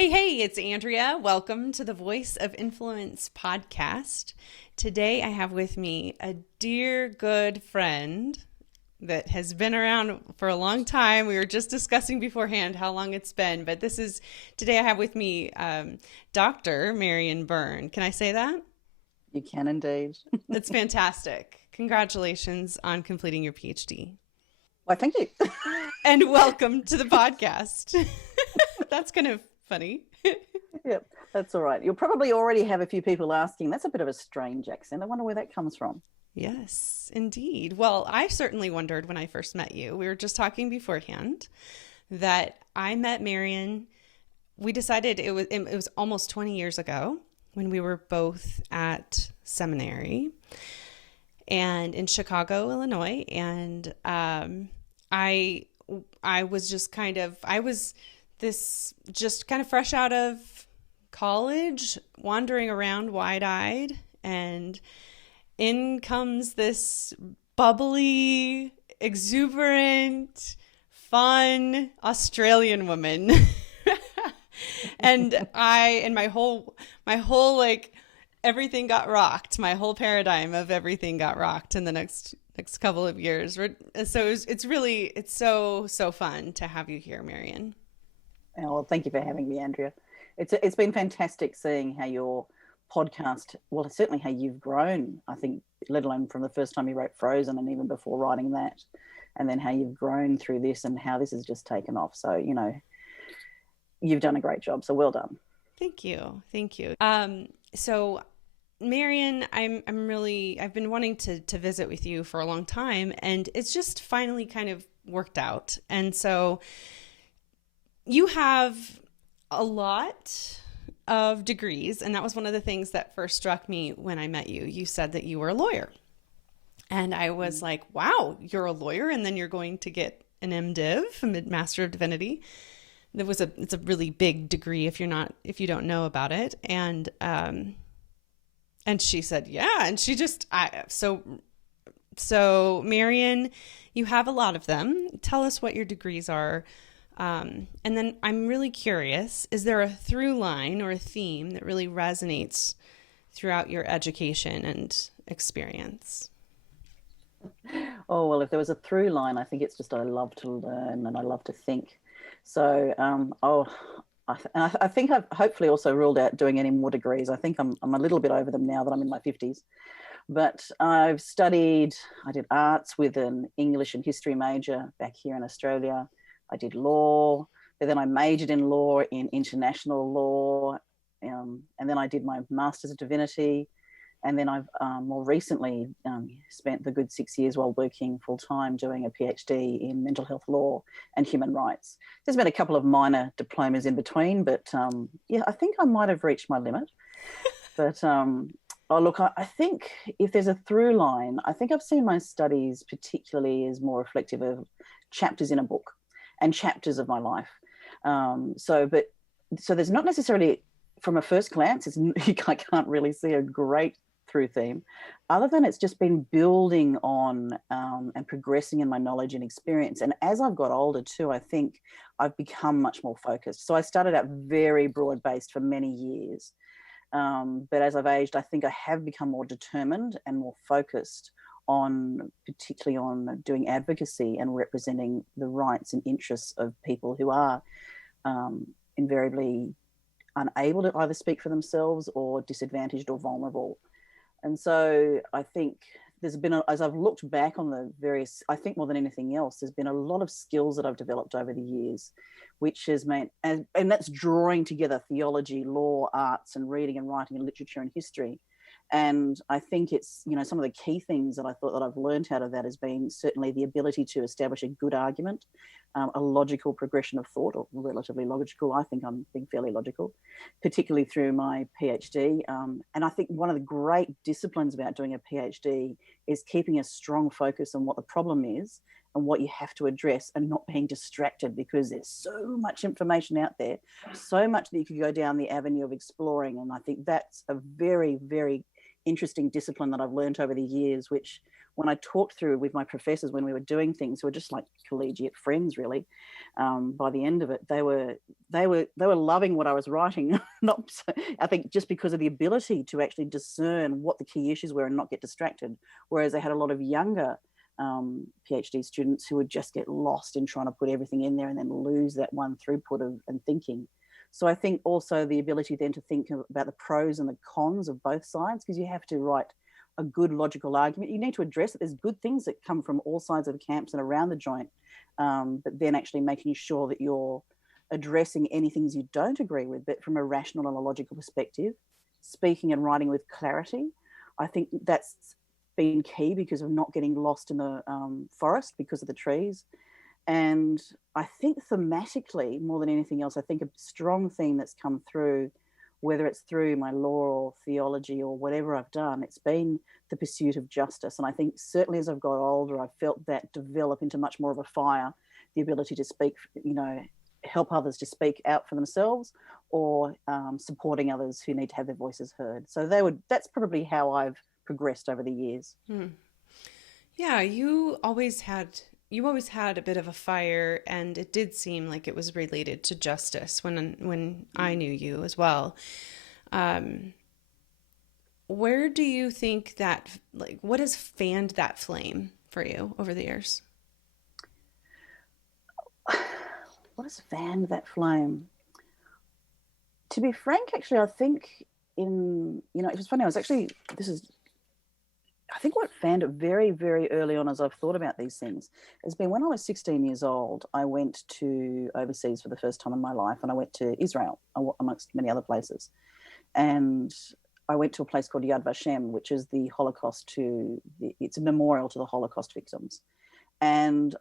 Hey, it's Andrea. Welcome to the Voice of Influence podcast. Today I have with me a dear good friend that has been around for a long time. We were just discussing beforehand how long it's been, but today I have with me Dr. Marion Byrne. Can I say that? You can indeed. That's fantastic. Congratulations on completing your PhD. Why, thank you. And welcome to the podcast. That's kind of funny. Yep, that's all right. You'll probably already have a few people asking, that's a bit of a strange accent. I wonder where that comes from. Yes, indeed. Well, I certainly wondered when I first met you. We were just talking beforehand that I met Marion. We decided it was almost 20 years ago when we were both at seminary and in Chicago, Illinois, and I was just I was this just kind of fresh out of college, wandering around wide-eyed, and in comes this bubbly, exuberant, fun Australian woman. And my whole like everything got rocked. My whole paradigm of everything got rocked in the next couple of years. So it's so fun to have you here, Marion. Oh, well, thank you for having me, Andrea. It's been fantastic seeing how your podcast, well, certainly how you've grown, I think, let alone from the first time you wrote Frozen and even before writing that, and then how you've grown through this and how this has just taken off. So, you've done a great job. So well done. Thank you. Thank you. So Marion, I've been wanting to visit with you for a long time, and it's just finally kind of worked out. And so you have a lot of degrees, and that was one of the things that first struck me when I met you. You said that you were a lawyer. And I was like, wow, you're a lawyer, and then you're going to get an MDiv, a Master of Divinity. It's a really big degree if you don't know about it. And she said, yeah. And so Marion, you have a lot of them. Tell us what your degrees are. And then I'm really curious, is there a through line or a theme that really resonates throughout your education and experience? Oh, well, if there was a through line, I think it's just I love to learn and I love to think. So, I think I've hopefully also ruled out doing any more degrees. I think I'm a little bit over them now that I'm in my 50s. But I did arts with an English and history major back here in Australia. I did law, but then I majored in law in international law. And then I did my Master's of Divinity. And then I've more recently spent the good 6 years while working full-time doing a PhD in mental health law and human rights. There's been a couple of minor diplomas in between, but yeah, I think I might have reached my limit. But look, I think if there's a through line, I think I've seen my studies particularly as more reflective of chapters in a book and chapters of my life. So there's not necessarily, from a first glance, I can't really see a great through theme, other than it's just been building on and progressing in my knowledge and experience. And as I've got older too, I think I've become much more focused. So I started out very broad-based for many years. But as I've aged, I think I have become more determined and more focused particularly on doing advocacy and representing the rights and interests of people who are invariably unable to either speak for themselves or disadvantaged or vulnerable. And so I think there's been, as I've looked back on the various, I think more than anything else, there's been a lot of skills that I've developed over the years, which has meant, and that's drawing together theology, law, arts, and reading and writing and literature and history. And I think it's, some of the key things that I thought that I've learned out of that has been certainly the ability to establish a good argument, a logical progression of thought, or relatively logical. I think I'm being fairly logical, particularly through my PhD. And I think one of the great disciplines about doing a PhD is keeping a strong focus on what the problem is and what you have to address, and not being distracted, because there's so much information out there, so much that you could go down the avenue of exploring. And I think that's a very, very interesting discipline that I've learned over the years, which when I talked through with my professors when we were doing things, who were just like collegiate friends, really, by the end of it, they were loving what I was writing. Not, I think, just because of the ability to actually discern what the key issues were and not get distracted. Whereas I had a lot of younger PhD students who would just get lost in trying to put everything in there and then lose that one throughput and thinking. So I think also the ability then to think about the pros and the cons of both sides, because you have to write a good logical argument. You need to address that there's good things that come from all sides of the camps and around the joint, but then actually making sure that you're addressing any things you don't agree with, but from a rational and a logical perspective, speaking and writing with clarity. I think that's been key because of not getting lost in the forest because of the trees. And I think thematically, more than anything else, I think a strong theme that's come through, whether it's through my law or theology or whatever I've done, it's been the pursuit of justice. And I think certainly as I've got older, I've felt that develop into much more of a fire, the ability to speak, help others to speak out for themselves, or supporting others who need to have their voices heard. So that's probably how I've progressed over the years. Yeah, you always had a bit of a fire, and it did seem like it was related to justice when I knew you as well. Where do you think that, like, what has fanned that flame for you over the years? What has fanned that flame? To be frank, actually, I think it was funny. I think what fanned it very, very early on as I've thought about these things has been when I was 16 years old, I went to overseas for the first time in my life, and I went to Israel amongst many other places. And I went to a place called Yad Vashem, which is the it's a memorial to the Holocaust victims. And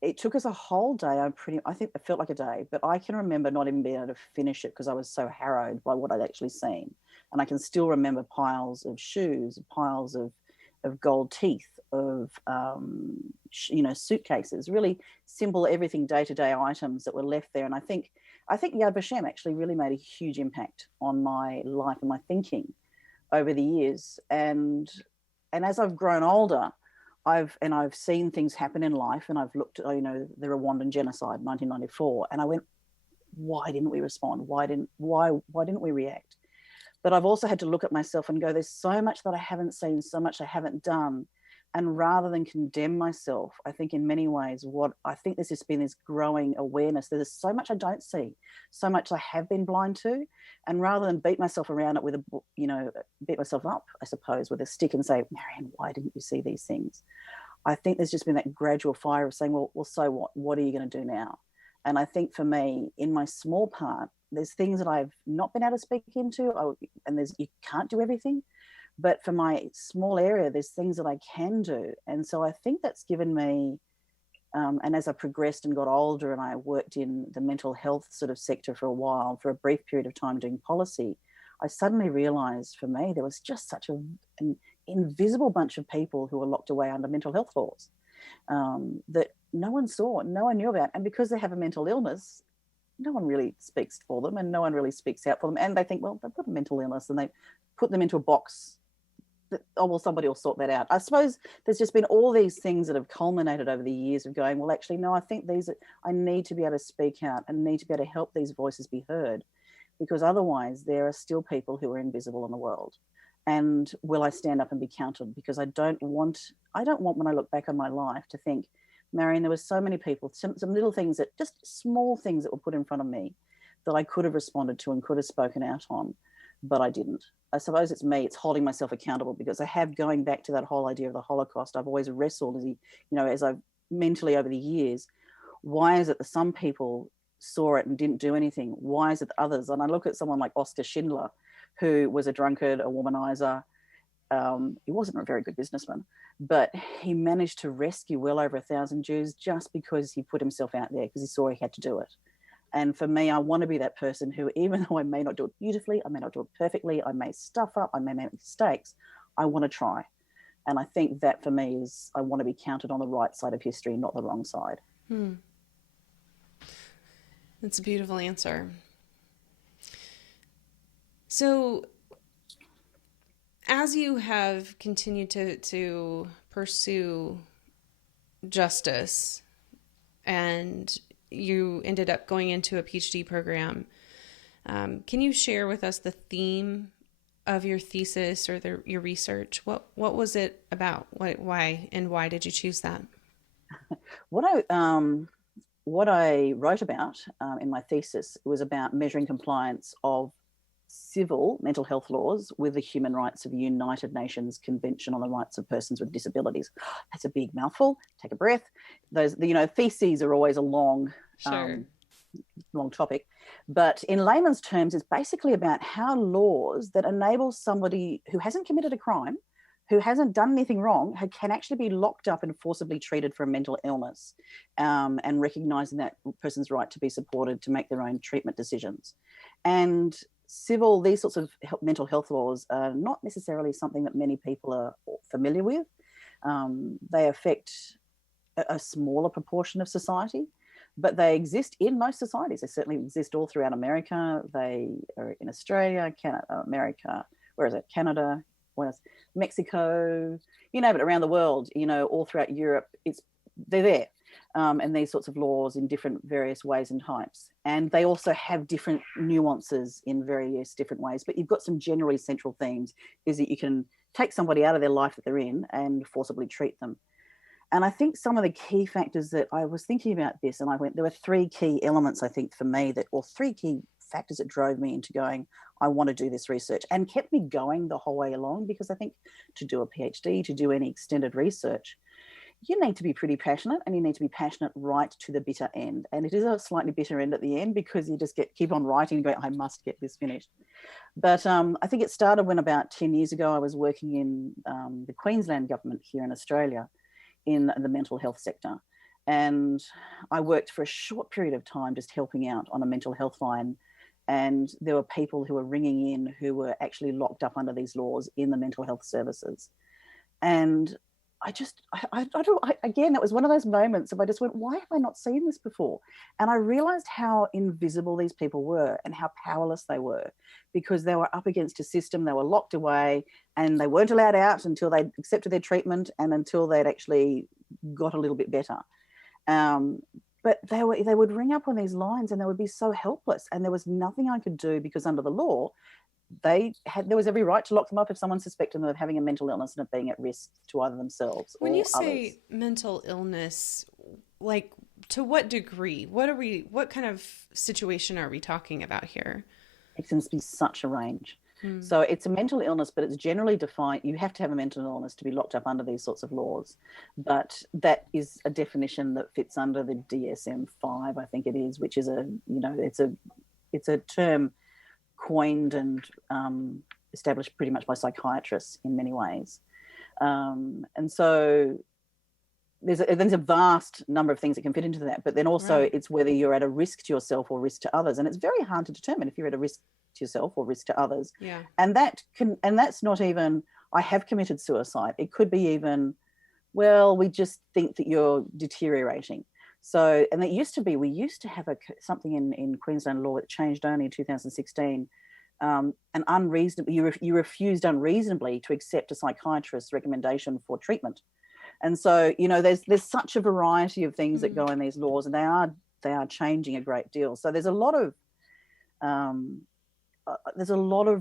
it took us a whole day. I think it felt like a day, but I can remember not even being able to finish it because I was so harrowed by what I'd actually seen. And I can still remember piles of shoes, piles of gold teeth, of suitcases, really simple, everything day-to-day items that were left there. And I think Yad Vashem actually really made a huge impact on my life and my thinking over the years. And as I've grown older, I've seen things happen in life, and I've looked at the Rwandan genocide, 1994, and I went, why didn't we respond? Why didn't we react? But I've also had to look at myself and go, there's so much that I haven't seen, so much I haven't done. And rather than condemn myself, I think in many ways, there's just been this growing awareness that there's so much I don't see, so much I have been blind to. And rather than beat myself around it beat myself up, I suppose, with a stick and say, Marion, why didn't you see these things? I think there's just been that gradual fire of saying, well, so what? What are you going to do now? And I think for me, in my small part, there's things that I've not been able to speak into, and you can't do everything. But for my small area, there's things that I can do. And so I think that's given me, and as I progressed and got older and I worked in the mental health sort of sector for a while, for a brief period of time doing policy, I suddenly realized for me there was just such an invisible bunch of people who were locked away under mental health laws that no one saw, no one knew about. And because they have a mental illness, no one really speaks for them, and no one really speaks out for them. And they think, well, they've got a mental illness, and they put them into a box that, oh, well, somebody will sort that out. I suppose there's just been all these things that have culminated over the years of going, well, actually, no, I think I need to be able to speak out and need to be able to help these voices be heard, because otherwise there are still people who are invisible in the world. And will I stand up and be counted? Because I don't want when I look back on my life to think, Marion, there were so many people, some little things, that just small things that were put in front of me that I could have responded to and could have spoken out on, but I didn't. I suppose it's me, it's holding myself accountable, because I have, going back to that whole idea of the Holocaust, I've always wrestled as I've mentally over the years, why is it that some people saw it and didn't do anything? Why is it that others? And I look at someone like Oskar Schindler, who was a drunkard, a womanizer. He wasn't a very good businessman, but he managed to rescue well over 1,000 Jews just because he put himself out there, because he saw he had to do it. And for me, I want to be that person who, even though I may not do it beautifully, I may not do it perfectly, I may stuff up, I may make mistakes, I want to try. And I think that for me is, I want to be counted on the right side of history, not the wrong side. That's a beautiful answer. So as you have continued to pursue justice, and you ended up going into a PhD program. Can you share with us the theme of your thesis or your research? What was it about? Why did you choose that? What I wrote about in my thesis was about measuring compliance of civil mental health laws with the human rights of the United Nations Convention on the Rights of Persons with Disabilities. That's a big mouthful. Take a breath. Those, theses are always a long topic. But in layman's terms, it's basically about how laws that enable somebody who hasn't committed a crime, who hasn't done anything wrong, who can actually be locked up and forcibly treated for a mental illness, and recognising that person's right to be supported to make their own treatment decisions. And these sorts of mental health laws are not necessarily something that many people are familiar with. They affect a smaller proportion of society, but they exist in most societies. They certainly exist all throughout America. They are in Australia, Canada, Mexico, but around the world, all throughout Europe, they're there. And these sorts of laws in different various ways and types. And they also have different nuances in various different ways. But you've got some generally central themes, is that you can take somebody out of their life that they're in and forcibly treat them. And I think some of the key factors that I was thinking about this, and there were three key elements, I think, for me, or three key factors that drove me into going, I want to do this research, and kept me going the whole way along, because I think to do a PhD, to do any extended research, you need to be pretty passionate, and you need to be passionate right to the bitter end. And it is a slightly bitter end at the end, because you just keep on writing and going, I must get this finished. But I think it started when about 10 years ago, I was working in the Queensland government here in Australia in the mental health sector. And I worked for a short period of time just helping out on a mental health line. And there were people who were ringing in who were actually locked up under these laws in the mental health services. And again, it was one of those moments of I just went, why have I not seen this before? And I realized how invisible these people were and how powerless they were, because they were up against a system, they were locked away, and they weren't allowed out until they'd accepted their treatment and until they'd actually got a little bit better. But they would ring up on these lines and they would be so helpless, and there was nothing I could do, because under the law, there was every right to lock them up if someone suspected them of having a mental illness and of being at risk to either themselves or others. When you say mental illness, like, to what degree? What kind of situation are we talking about here? It can be such a range. So it's a mental illness, but it's generally defined. You have to have a mental illness to be locked up under these sorts of laws. But that is a definition that fits under the DSM-5, I think it is, which is it's a term coined and established pretty much by psychiatrists in many ways. And so there's a vast number of things that can fit into that, but then also It's whether you're at a risk to yourself or risk to others. And it's very hard to determine if you're at a risk to yourself or risk to others. Yeah. And that's not even, I have committed suicide. It could be even, well, we just think that you're deteriorating. So, and we used to have something in Queensland law that changed only in 2016. And you refused unreasonably to accept a psychiatrist's recommendation for treatment. And so, there's such a variety of things that go in these laws, and they are changing a great deal. So there's a lot of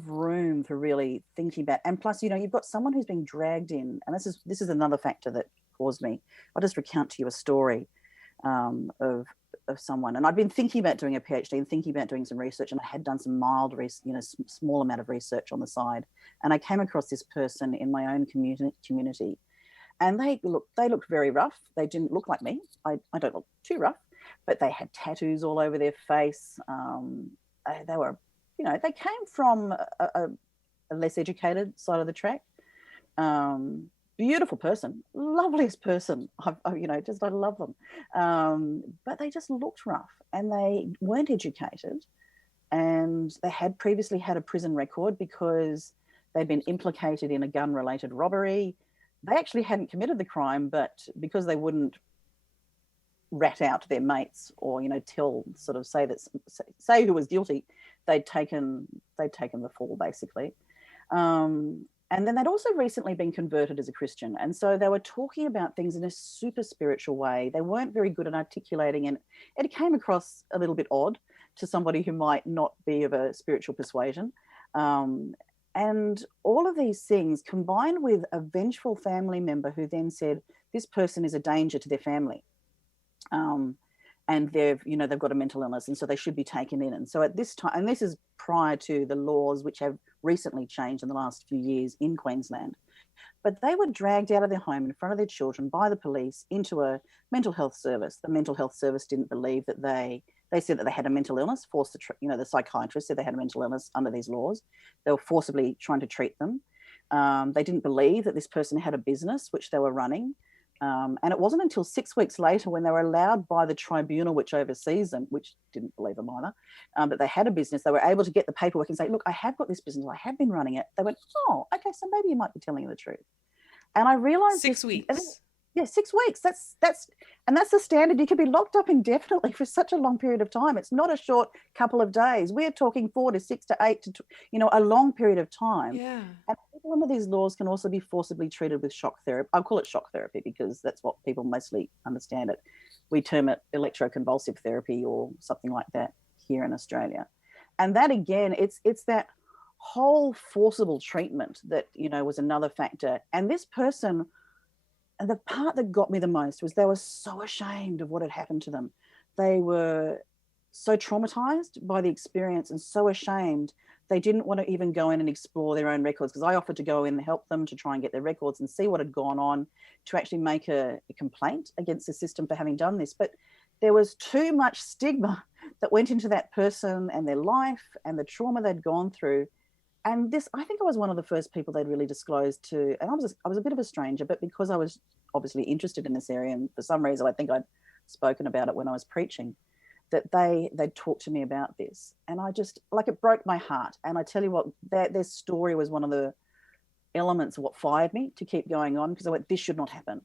room for really thinking about. And plus, you've got someone who's being dragged in, and this is another factor that caused me. I'll just recount to you a story of someone, and I'd been thinking about doing a PhD and thinking about doing some research, and I had done some small amount of research on the side, and I came across this person in my own community, and they looked very rough. They didn't look like me. I don't look too rough, but they had tattoos all over their face. They were, they came from a less educated side of the track. Beautiful person, loveliest person. I love them. But they just looked rough, and they weren't educated, and they had previously had a prison record because they'd been implicated in a gun-related robbery. They actually hadn't committed the crime, but because they wouldn't rat out their mates or say who was guilty, they'd taken the fall basically. And then they'd also recently been converted as a Christian. And so they were talking about things in a super spiritual way. They weren't very good at articulating, and it came across a little bit odd to somebody who might not be of a spiritual persuasion. And all of these things combined with a vengeful family member who then said, this person is a danger to their family. And they've got a mental illness, and so they should be taken in. And so at this time, and this is prior to the laws which have recently changed in the last few years in Queensland, but they were dragged out of their home in front of their children by the police into a mental health service. The mental health service didn't believe that they said that they had a mental illness, the psychiatrist said they had a mental illness under these laws. They were forcibly trying to treat them. They didn't believe that this person had a business which they were running. And it wasn't until 6 weeks later, when they were allowed by the tribunal which oversees them, which didn't believe them either, that they had a business, they were able to get the paperwork and say, look, I have got this business, I have been running it. They went, oh, okay, so maybe you might be telling the truth. And I realized 6 weeks. Yeah, 6 weeks. That's the standard. You can be locked up indefinitely for such a long period of time. It's not a short couple of days. We're talking 4 to 6 to 8 to a long period of time. Yeah. And people under these laws can also be forcibly treated with shock therapy. I'll call it shock therapy because that's what people mostly understand it. We term it electroconvulsive therapy or something like that here in Australia. And that again, it's that whole forcible treatment that was another factor. And this person. And the part that got me the most was they were so ashamed of what had happened to them. They were so traumatized by the experience and so ashamed, they didn't want to even go in and explore their own records, because I offered to go in and help them to try and get their records and see what had gone on, to actually make a complaint against the system for having done this. But there was too much stigma that went into that person and their life and the trauma they'd gone through. And this, I think I was one of the first people they'd really disclosed to, and I was a bit of a stranger, but because I was obviously interested in this area, and for some reason I think I'd spoken about it when I was preaching, that they'd talked to me about this. And I just, it broke my heart. And I tell you what, their story was one of the elements of what fired me to keep going on, because I went, this should not happen.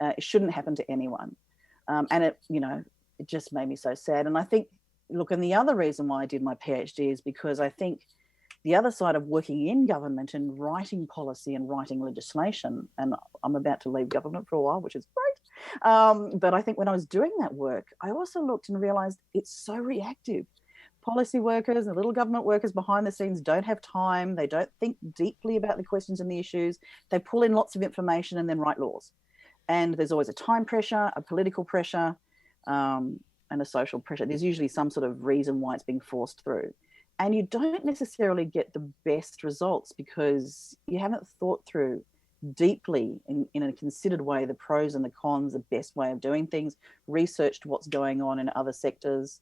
It shouldn't happen to anyone. And it just made me so sad. And I think, and the other reason why I did my PhD is because I think the other side of working in government and writing policy and writing legislation, and I'm about to leave government for a while, which is great. But I think when I was doing that work, I also looked and realized it's so reactive. Policy workers and little government workers behind the scenes don't have time. They don't think deeply about the questions and the issues. They pull in lots of information and then write laws. And there's always a time pressure, a political pressure, and a social pressure. There's usually some sort of reason why it's being forced through. And you don't necessarily get the best results because you haven't thought through deeply in a considered way the pros and the cons, the best way of doing things, researched what's going on in other sectors.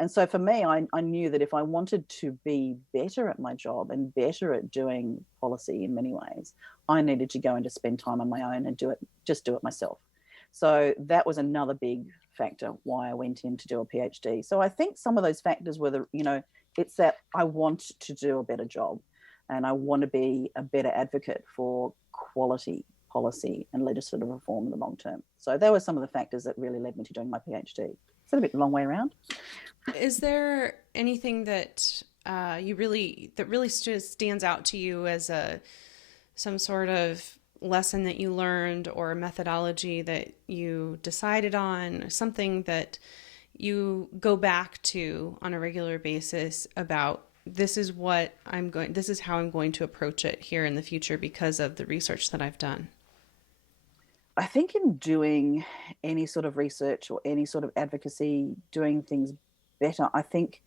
And so for me, I knew that if I wanted to be better at my job and better at doing policy in many ways, I needed to go and to spend time on my own and do it myself. So that was another big factor why I went in to do a PhD. So I think some of those factors were it's that I want to do a better job and I want to be a better advocate for quality policy and legislative reform in the long term. So there were some of the factors that really led me to doing my PhD. Is that a bit long way around? Is there anything that really stands out to you as some sort of lesson that you learned or a methodology that you decided on, something that you go back to on a regular basis about this is how I'm going to approach it here in the future because of the research that I've done? I think in doing any sort of research or any sort of advocacy, doing things better, I think,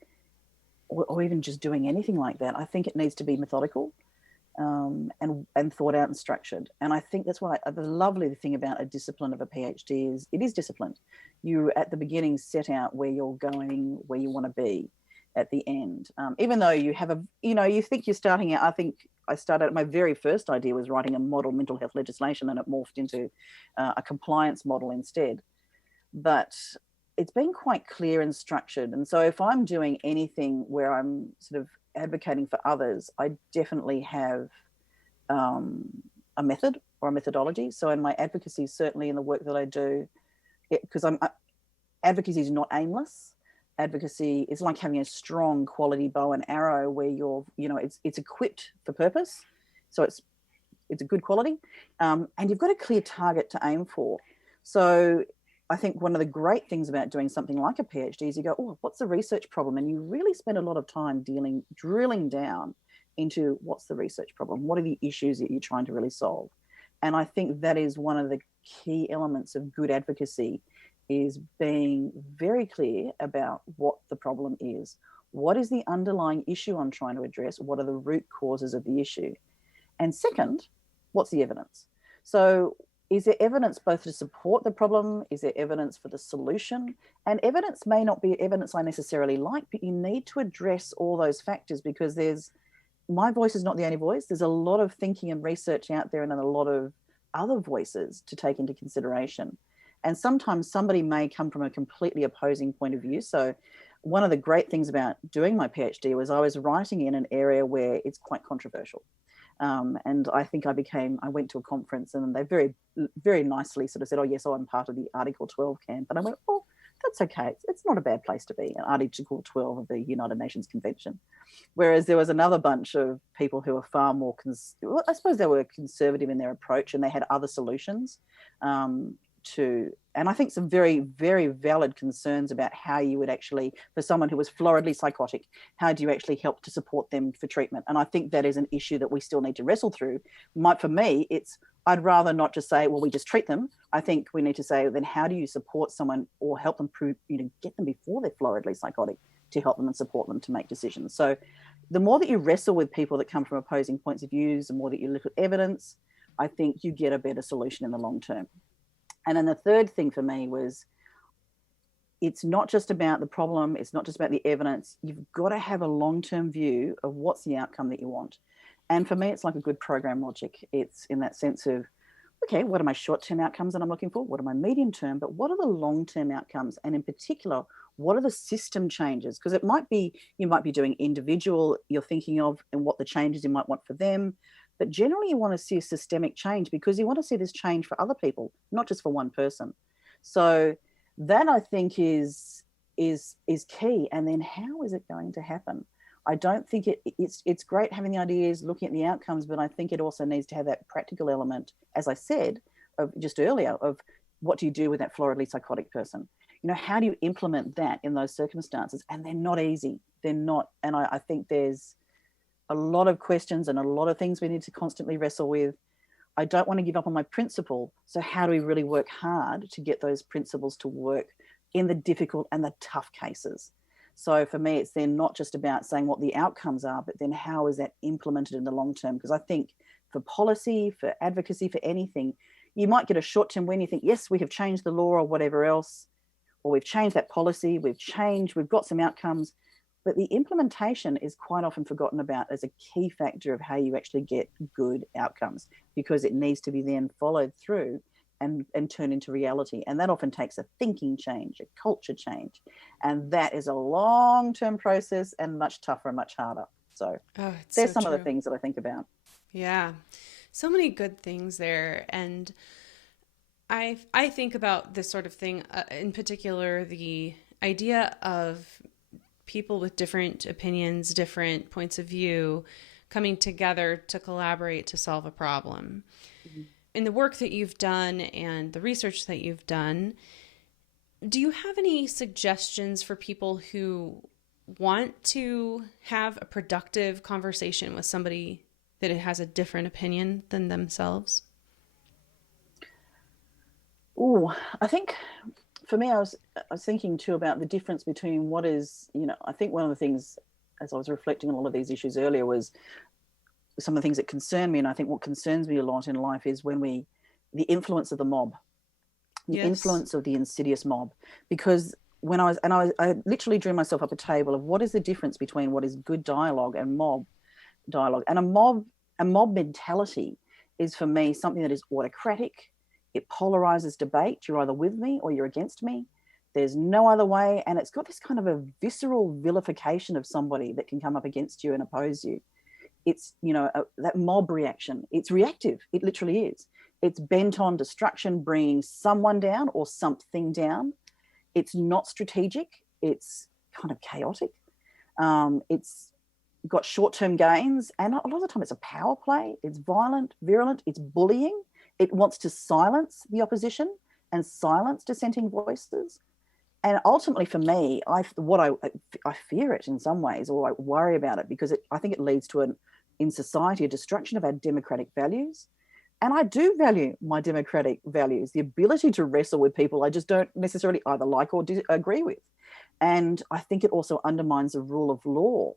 or even just doing anything like that, I think it needs to be methodical and thought out and structured. And I think that's why the lovely thing about a discipline of a PhD is it is disciplined. You at the beginning set out where you're going, where you want to be at the end. Even though you have you think you're starting out, I think I started, my very first idea was writing a model mental health legislation, and it morphed into a compliance model instead. But it's been quite clear and structured. And so if I'm doing anything where I'm sort of advocating for others, I definitely have a method or a methodology. So in my advocacy, certainly in the work that I do, because advocacy is not aimless. Advocacy is like having a strong quality bow and arrow where it's equipped for purpose. So it's it's a good quality, and you've got a clear target to aim for. So I think one of the great things about doing something like a PhD is you go, oh, what's the research problem? And you really spend a lot of time drilling down into what's the research problem? What are the issues that you're trying to really solve? And I think that is one of the key elements of good advocacy, is being very clear about what the problem is. What is the underlying issue I'm trying to address? What are the root causes of the issue? And second, what's the evidence? So is there evidence both to support the problem? Is there evidence for the solution? And evidence may not be evidence I necessarily like, but you need to address all those factors, because my voice is not the only voice. There's a lot of thinking and research out there, and a lot of other voices to take into consideration. And sometimes somebody may come from a completely opposing point of view. So one of the great things about doing my PhD was I was writing in an area where it's quite controversial. And I think I went to a conference, and they very, very nicely sort of said, I'm part of the Article 12 camp. And I went, oh, that's okay. It's not a bad place to be, Article 12 of the United Nations Convention. Whereas there was another bunch of people who were far more, I suppose they were conservative in their approach, and they had other solutions and I think some very, very valid concerns about how you would actually, for someone who was floridly psychotic, how do you actually help to support them for treatment? And I think that is an issue that we still need to wrestle through. For me, I'd rather not just say, well, we just treat them. I think we need to say, then how do you support someone or help them get them before they're floridly psychotic, to help them and support them to make decisions. So the more that you wrestle with people that come from opposing points of views, the more that you look at evidence, I think you get a better solution in the long term. And then the third thing for me was, it's not just about the problem, it's not just about the evidence. You've got to have a long-term view of what's the outcome that you want. And for me, it's like a good program logic. It's in that sense of, okay, what are my short-term outcomes that I'm looking for? What are my medium-term? But what are the long-term outcomes? And in particular, what are the system changes? Because you might be doing individual, you're thinking of, and what the changes you might want for them. But generally, you want to see a systemic change, because you want to see this change for other people, not just for one person. So that, I think, is key. And then how is it going to happen? I don't think it's great having the ideas, looking at the outcomes, but I think it also needs to have that practical element, as I said just earlier, of what do you do with that floridly psychotic person? How do you implement that in those circumstances? And they're not easy. They're not. And I think there's a lot of questions and a lot of things we need to constantly wrestle with. I don't want to give up on my principle. So how do we really work hard to get those principles to work in the difficult and the tough cases? So for me, it's then not just about saying what the outcomes are, but then how is that implemented in the long term? Because I think for policy, for advocacy, for anything, you might get a short-term win. You think, yes, we have changed the law or whatever else, or we've changed that policy, we've got some outcomes. But the implementation is quite often forgotten about as a key factor of how you actually get good outcomes, because it needs to be then followed through and turned into reality. And that often takes a thinking change, a culture change. And that is a long-term process and much tougher and much harder. So there's some of the things that I think about. Yeah, so many good things there. And I think about this sort of thing, in particular, the idea of people with different opinions, different points of view, coming together to collaborate to solve a problem. Mm-hmm. In the work that you've done and the research that you've done, do you have any suggestions for people who want to have a productive conversation with somebody that has a different opinion than themselves? Oh, I think for me, I was thinking too about the difference between what is, I think one of the things, as I was reflecting on all of these issues earlier, was some of the things that concern me. And I think what concerns me a lot in life is the influence of the mob, the influence of the insidious mob. Because I literally drew myself up a table of what is the difference between what is good dialogue and mob dialogue. And a mob mentality is, for me, something that is autocratic. It polarizes debate. You're either with me or you're against me. There's no other way. And it's got this kind of a visceral vilification of somebody that can come up against you and oppose you. It's, that mob reaction. It's reactive. It literally is. It's bent on destruction, bringing someone down or something down. It's not strategic. It's kind of chaotic. It's got short-term gains, and a lot of the time it's a power play. It's violent, virulent, it's bullying. It wants to silence the opposition and silence dissenting voices. And ultimately, for me, I fear it in some ways, or I worry about it, because I think it leads to in society a destruction of our democratic values. And I do value my democratic values, the ability to wrestle with people I just don't necessarily either like or agree with. And I think it also undermines the rule of law.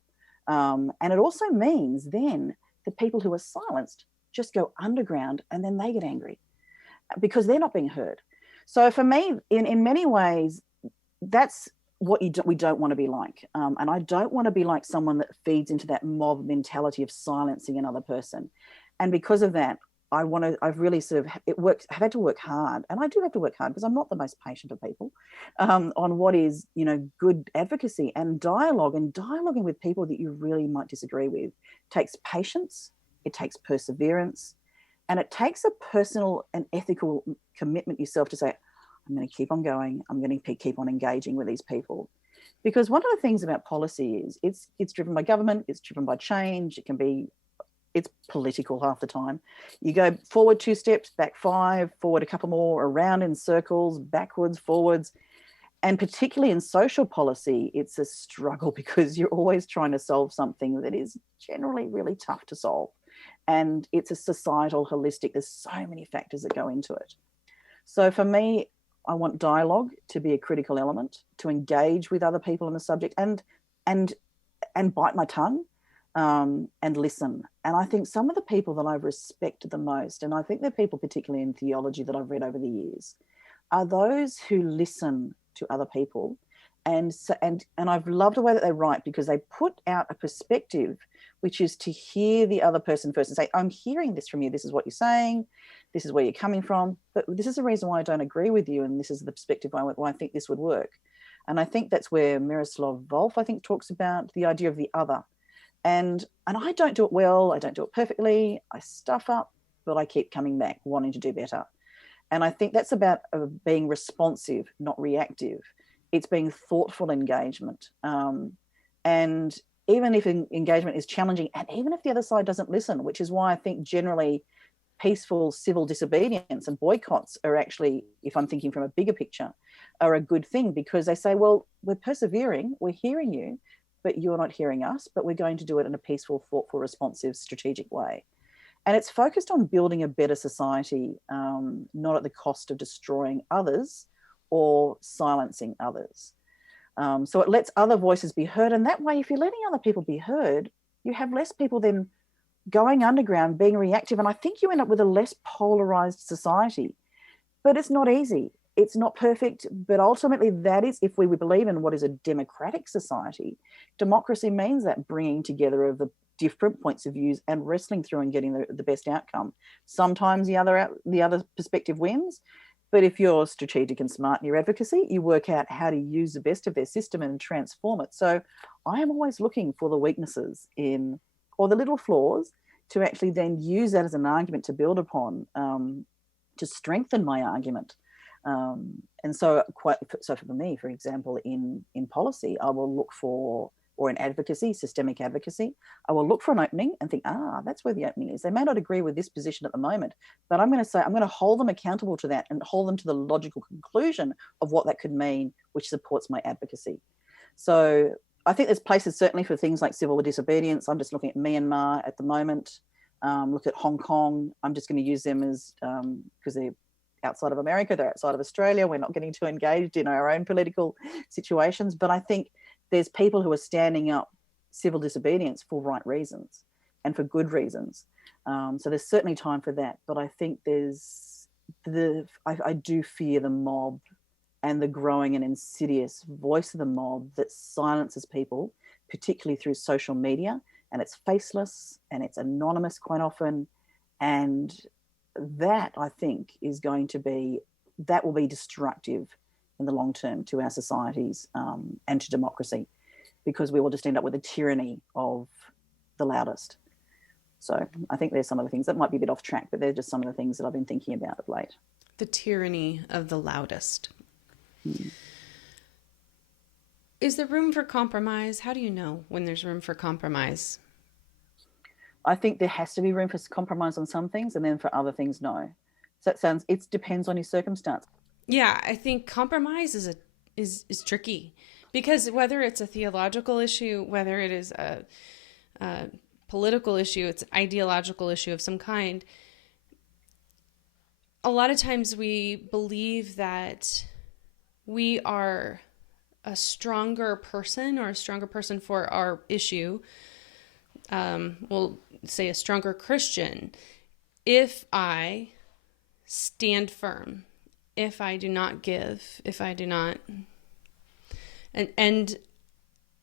And it also means then the people who are silenced just go underground, and then they get angry because they're not being heard. So for me, in many ways, that's what we don't want to be like. And I don't want to be like someone that feeds into that mob mentality of silencing another person. And because of that, I've really sort of, I've had to work hard, and I do have to work hard because I'm not the most patient of people, on what is, good advocacy and dialogue. And dialoguing with people that you really might disagree with takes patience, it takes perseverance, and it takes a personal and ethical commitment yourself to say, I'm going to keep on going, I'm going to keep on engaging with these people. Because one of the things about policy is it's driven by government, it's driven by change, it's political half the time. You go forward 2 steps, back 5, forward a couple more, around in circles, backwards, forwards. And particularly in social policy, it's a struggle because you're always trying to solve something that is generally really tough to solve. And it's a societal, holistic, there's so many factors that go into it. So for me, I want dialogue to be a critical element, to engage with other people on the subject and bite my tongue. And listen. And I think some of the people that I've respected the most, and I think they're people particularly in theology that I've read over the years, are those who listen to other people. And I've loved the way that they write, because they put out a perspective, which is to hear the other person first and say, I'm hearing this from you. This is what you're saying. This is where you're coming from. But this is the reason why I don't agree with you. And this is the perspective why I think this would work. And I think that's where Miroslav Volf, I think, talks about the idea of the other. And I don't do it well, I don't do it perfectly, I stuff up, but I keep coming back, wanting to do better. And I think that's about being responsive, not reactive. It's being thoughtful engagement. And even if engagement is challenging, and even if the other side doesn't listen, which is why I think generally peaceful civil disobedience and boycotts are actually, if I'm thinking from a bigger picture, are a good thing, because they say, well, we're persevering, we're hearing you, but you're not hearing us, but we're going to do it in a peaceful, thoughtful, responsive, strategic way. And it's focused on building a better society, not at the cost of destroying others or silencing others. So it lets other voices be heard. And that way, if you're letting other people be heard, you have less people then going underground, being reactive. And I think you end up with a less polarized society. But it's not easy. It's not perfect, but ultimately that is, if we believe in what is a democratic society, democracy means that bringing together of the different points of views and wrestling through and getting the best outcome. Sometimes the other perspective wins, but if you're strategic and smart in your advocacy, you work out how to use the best of their system and transform it. So I am always looking for the weaknesses or the little flaws, to actually then use that as an argument to build upon, to strengthen my argument. And so for me, for example, in policy, I will look for, or in advocacy, systemic advocacy, I will look for an opening and think, that's where the opening is. They may not agree with this position at the moment, but I'm going to hold them accountable to that and hold them to the logical conclusion of what that could mean, which supports my advocacy. So I think there's places certainly for things like civil disobedience. I'm just looking at Myanmar at the moment. Look at Hong Kong. I'm just going to use them as, because they're outside of America, they're outside of Australia. We're not getting too engaged in our own political situations. But I think there's people who are standing up civil disobedience for right reasons and for good reasons. So there's certainly time for that. But I think I do fear the mob and the growing and insidious voice of the mob that silences people, particularly through social media. And it's faceless and it's anonymous quite often. And that, I think, that will be destructive in the long term to our societies and to democracy, because we will just end up with a tyranny of the loudest. So I think there's some of the things that might be a bit off track, but they're just some of the things that I've been thinking about of late. The tyranny of the loudest. Is there room for compromise? How do you know when there's room for compromise? I think there has to be room for compromise on some things, and then for other things, no. So it depends on your circumstance. Yeah, I think compromise is tricky because whether it's a theological issue, whether it is a political issue, it's an ideological issue of some kind, a lot of times we believe that we are a stronger person or a stronger person for our issue. We'll say a stronger Christian if I stand firm, if I do not give, if I do not, and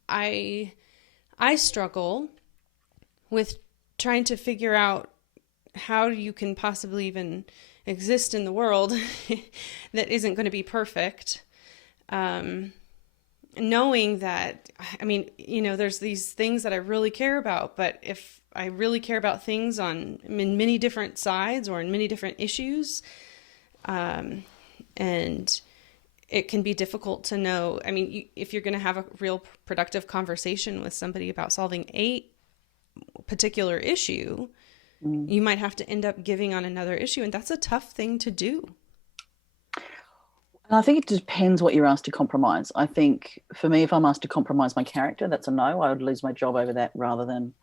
I struggle with trying to figure out how you can possibly even exist in the world that isn't going to be perfect. Knowing that, I mean, there's these things that I really care about, but if I really care about things in many different sides or in many different issues, and it can be difficult to know. I mean, if you're going to have a real productive conversation with somebody about solving a particular issue, you might have to end up giving on another issue, and that's a tough thing to do. And I think it depends what you're asked to compromise. I think for me, if I'm asked to compromise my character, that's a no. I would lose my job over that rather than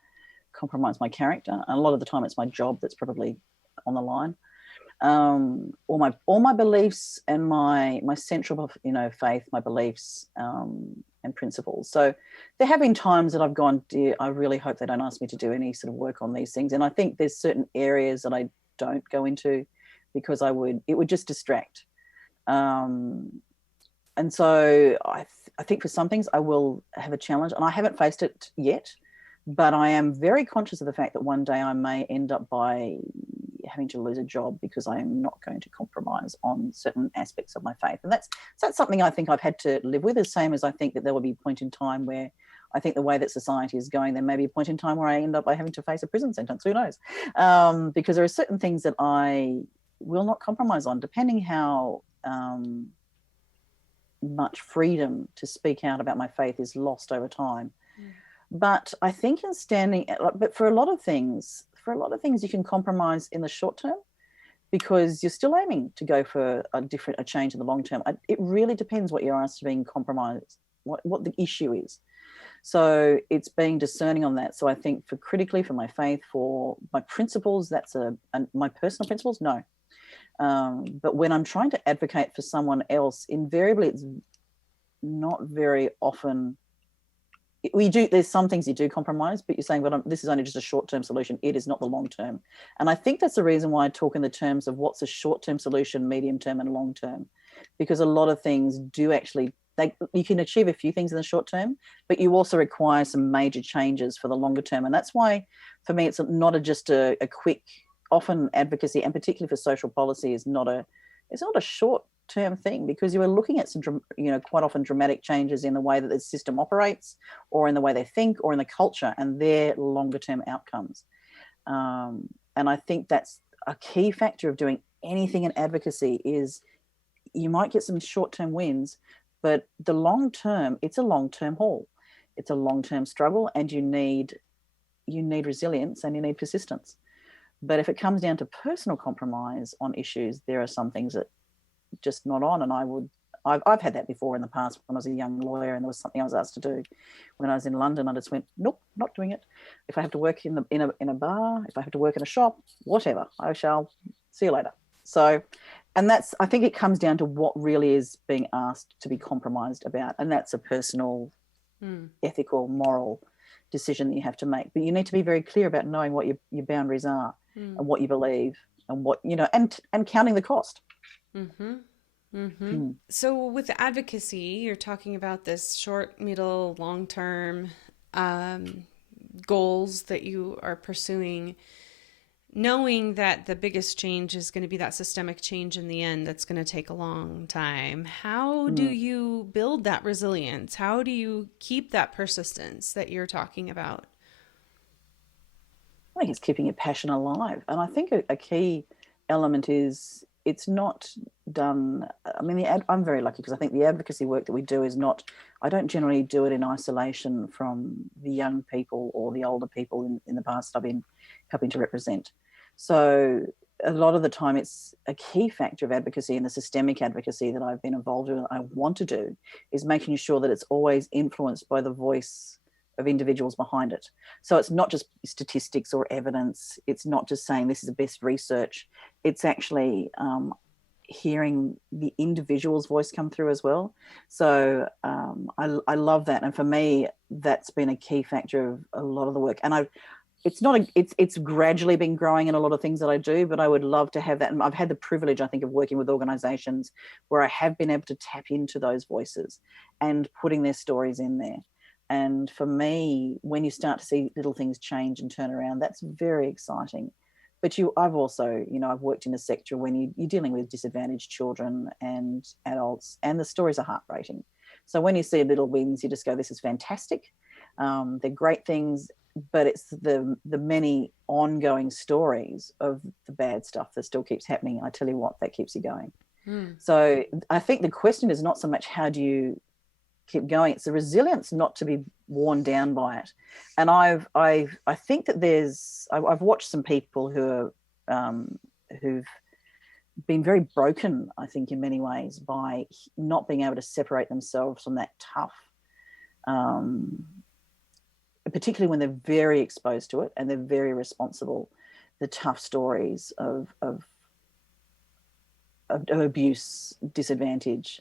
compromise my character. And a lot of the time, it's my job that's probably on the line. All my beliefs and my central faith, my beliefs and principles. So there have been times that I've gone, dear, I really hope they don't ask me to do any sort of work on these things. And I think there's certain areas that I don't go into because it would just distract. And so I think for some things I will have a challenge, and I haven't faced it yet, but I am very conscious of the fact that one day I may end up by having to lose a job because I am not going to compromise on certain aspects of my faith. And that's something I think I've had to live with, the same as I think that there will be a point in time where I think the way that society is going, there may be a point in time where I end up by having to face a prison sentence. Who knows? Because there are certain things that I will not compromise on, depending how much freedom to speak out about my faith is lost over time. But I think but for a lot of things you can compromise in the short term because you're still aiming to go for a change in the long term. It really depends what you're asked to being compromised, what the issue is. So it's being discerning on that. So I think for my faith, for my principles, my personal principles, no. But when I'm trying to advocate for someone else, invariably it's not very often. There's some things you do compromise, but you're saying, but this is only just a short-term solution. It is not the long-term. And I think that's the reason why I talk in the terms of what's a short-term solution, medium-term and long-term, because a lot of things do actually, you can achieve a few things in the short term, but you also require some major changes for the longer term. And that's why, for me, it's not just a quick, often advocacy, and particularly for social policy, it's not a short-term thing, because you are looking at some, quite often dramatic changes in the way that the system operates, or in the way they think, or in the culture, and their longer-term outcomes. And I think that's a key factor of doing anything in advocacy is you might get some short-term wins, but the long-term, it's a long-term haul. It's a long-term struggle, and you need resilience and you need persistence. But if it comes down to personal compromise on issues, there are some things that just not on. And I've had that before in the past when I was a young lawyer and there was something I was asked to do when I was in London. I just went, nope, not doing it. If I have to work in a bar, if I have to work in a shop, whatever, I shall see you later. So, and I think it comes down to what really is being asked to be compromised about. And that's a personal, ethical, moral decision that you have to make. But you need to be very clear about knowing what your boundaries are and what you believe and what, and counting the cost. So with advocacy, you're talking about this short, middle, long-term goals that you are pursuing, knowing that the biggest change is going to be that systemic change in the end that's going to take a long time. How do you build that resilience? How do you keep that persistence that you're talking about? I think it's keeping your passion alive. And I think a key element is it's not done. I mean, I'm very lucky because I think the advocacy work that we do is not, I don't generally do it in isolation from the young people or the older people in the past I've been helping to represent. So a lot of the time it's a key factor of advocacy and the systemic advocacy that I've been involved in, I want to do, is making sure that it's always influenced by the voice of individuals behind it. So it's not just statistics or evidence. It's not just saying this is the best research. It's actually hearing the individual's voice come through as well. So I love that. And for me, that's been a key factor of a lot of the work. And it's gradually been growing in a lot of things that I do, but I would love to have that. And I've had the privilege, I think, of working with organizations where I have been able to tap into those voices and putting their stories in there. And for me, when you start to see little things change and turn around, that's very exciting. But I've also, I've worked in a sector when you're dealing with disadvantaged children and adults, and the stories are heartbreaking. So when you see little wins, you just go, this is fantastic. They're great things, but it's the many ongoing stories of the bad stuff that still keeps happening. I tell you what, that keeps you going. So I think the question is not so much how do you keep going, it's the resilience not to be worn down by it. And I think that I've watched some people who are who've been very broken, I think, in many ways, by not being able to separate themselves from that tough, particularly when they're very exposed to it and they're very responsible, the tough stories of abuse, disadvantage.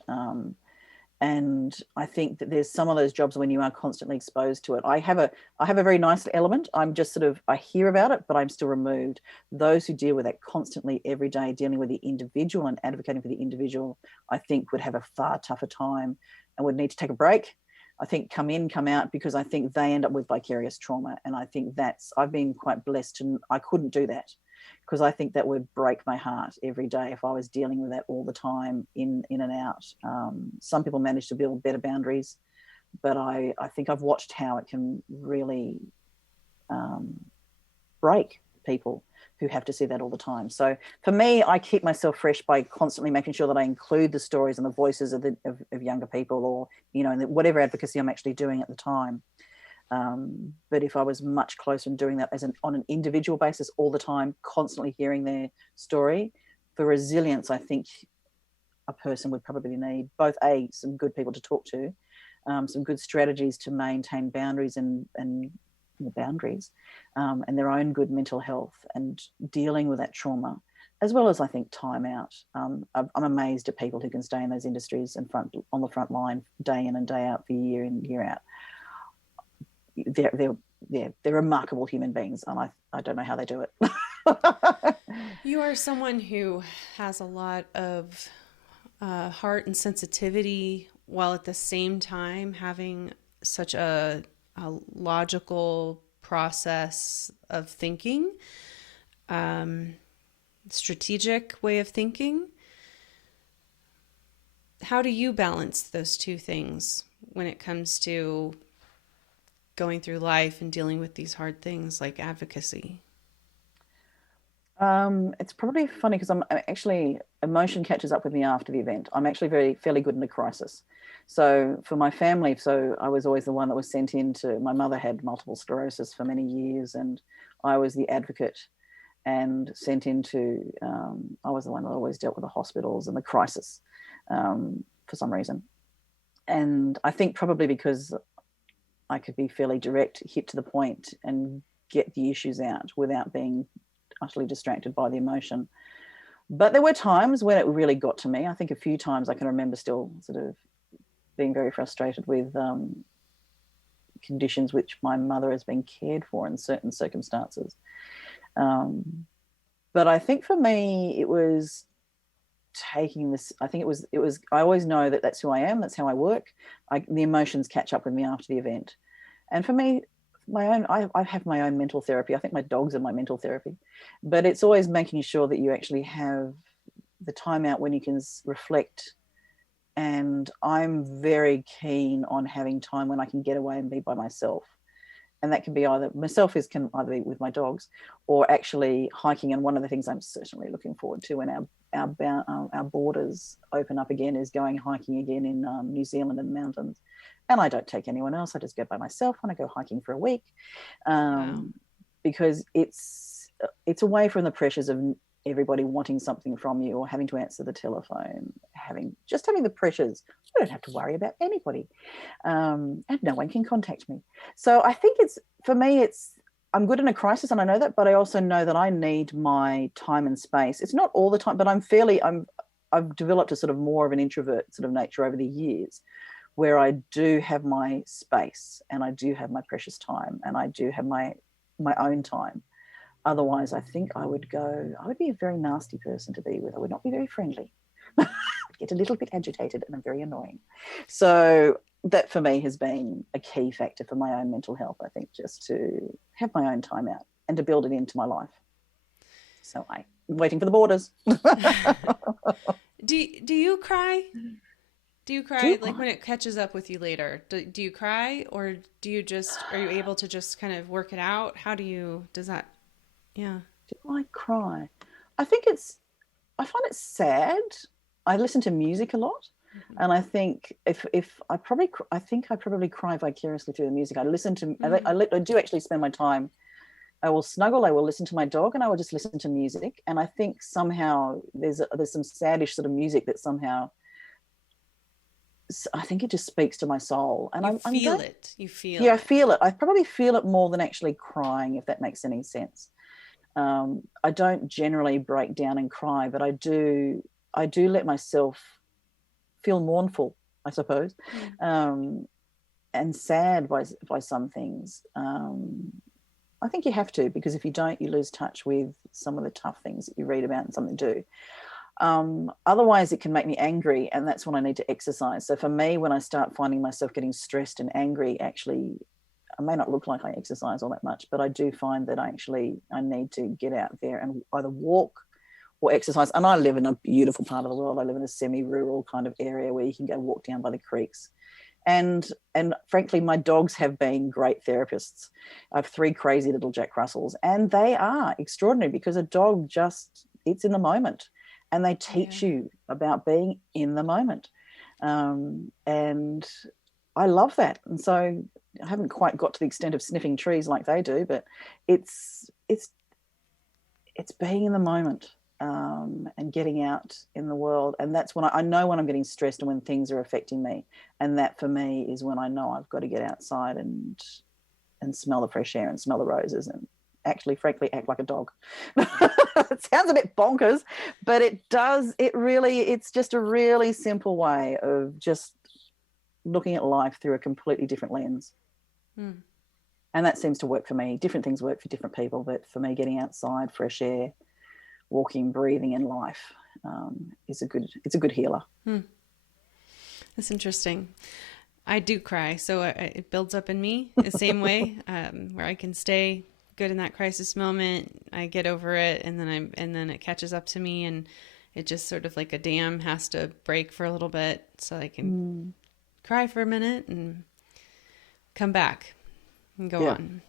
And I think that there's some of those jobs when you are constantly exposed to it. I have a very nice element. I'm just I hear about it, but I'm still removed. Those who deal with that constantly every day, dealing with the individual and advocating for the individual, I think would have a far tougher time and would need to take a break. I think come in, come out, because I think they end up with vicarious trauma. And I think I've been quite blessed, and I couldn't do that, because I think that would break my heart every day if I was dealing with that all the time, in and out. Some people manage to build better boundaries, but I think I've watched how it can really break people who have to see that all the time. So for me, I keep myself fresh by constantly making sure that I include the stories and the voices of younger people, or, whatever advocacy I'm actually doing at the time. But if I was much closer in doing that on an individual basis all the time, constantly hearing their story, for resilience, I think a person would probably need both some good people to talk to, some good strategies to maintain boundaries and boundaries, and their own good mental health and dealing with that trauma, as well as, I think, time out. I'm amazed at people who can stay in those industries and on the front line day in and day out for year in, year out. They're remarkable human beings, and I don't know how they do it. You are someone who has a lot of heart and sensitivity, while at the same time having such a logical process of thinking, strategic way of thinking. How do you balance those two things when it comes to going through life and dealing with these hard things like advocacy? It's probably funny because I'm actually, emotion catches up with me after the event. I'm actually fairly good in a crisis. So for my family, I was always the one that was sent my mother had multiple sclerosis for many years, and I was the advocate and sent into, I was the one that always dealt with the hospitals and the crisis for some reason. And I think probably because I could be fairly direct, hit to the point, and get the issues out without being utterly distracted by the emotion. But there were times when it really got to me. I think a few times I can remember still sort of being very frustrated with conditions which my mother has been cared for in certain circumstances. But I think for me, it was taking this, I think it was, I always know that that's who I am, that's how I work. The emotions catch up with me after the event. And for me, I have my own mental therapy. I think my dogs are my mental therapy, but it's always making sure that you actually have the time out when you can reflect. And I'm very keen on having time when I can get away and be by myself. And that can be can either be with my dogs or actually hiking. And one of the things I'm certainly looking forward to when our our borders open up again is going hiking again in New Zealand in the mountains. And I don't take anyone else. I just go by myself when I go hiking for a week, Wow. because it's away from the pressures of everybody wanting something from you or having to answer the telephone, having the pressures. I don't have to worry about anybody, and no one can contact me. So I think for me, I'm good in a crisis, and I know that, but I also know that I need my time and space. It's not all the time, but I've developed a sort of more of an introvert sort of nature over the years, where I do have my space and I do have my precious time and I do have my own time. Otherwise, I think I would be a very nasty person to be with. I would not be very friendly. I'd get a little bit agitated and I'm very annoying. So that for me has been a key factor for my own mental health, I think, just to have my own time out and to build it into my life. So I'm waiting for the borders. Do you cry? Do you cry like when it catches up with you later? Do you cry, or are you able to just kind of work it out? Does that, yeah. Do I cry? I find it sad. I listen to music a lot. Mm-hmm. And I think I probably cry vicariously through the music. I listen to, mm-hmm. I do actually spend my time. I will snuggle, I will listen to my dog, and I will just listen to music. And I think somehow there's some saddish sort of music that somehow, I think it just speaks to my soul. And I feel it. You feel it. I feel it. I probably feel it more than actually crying, if that makes any sense. I don't generally break down and cry, but I do let myself feel mournful, I suppose, and sad by some things. I think you have to, because if you don't, you lose touch with some of the tough things that you read about and something do. Otherwise, it can make me angry, and that's when I need to exercise. So for me, when I start finding myself getting stressed and angry, actually, I may not look like I exercise all that much, but I do find that I need to get out there and either walk or exercise. And I live in a beautiful part of the world. I live in a semi-rural kind of area where you can go walk down by the creeks. And frankly, my dogs have been great therapists. I have 3 crazy little Jack Russells, and they are extraordinary, because a dog it's in the moment, and they teach you about being in the moment. And I love that. And so I haven't quite got to the extent of sniffing trees like they do, but it's being in the moment. And getting out in the world. And that's when I know when I'm getting stressed and when things are affecting me. And that for me is when I know I've got to get outside and smell the fresh air and smell the roses and actually, frankly, act like a dog. It sounds a bit bonkers, but it does. It's just a really simple way of just looking at life through a completely different lens. And that seems to work for me. Different things work for different people, but for me, getting outside, fresh air, walking, breathing in life it's a good healer. That's interesting. I do cry, so it builds up in me the same way, where I can stay good in that crisis moment. I get over it, and then it catches up to me, and it just sort of like a dam has to break for a little bit so I can cry for a minute and come back and go on.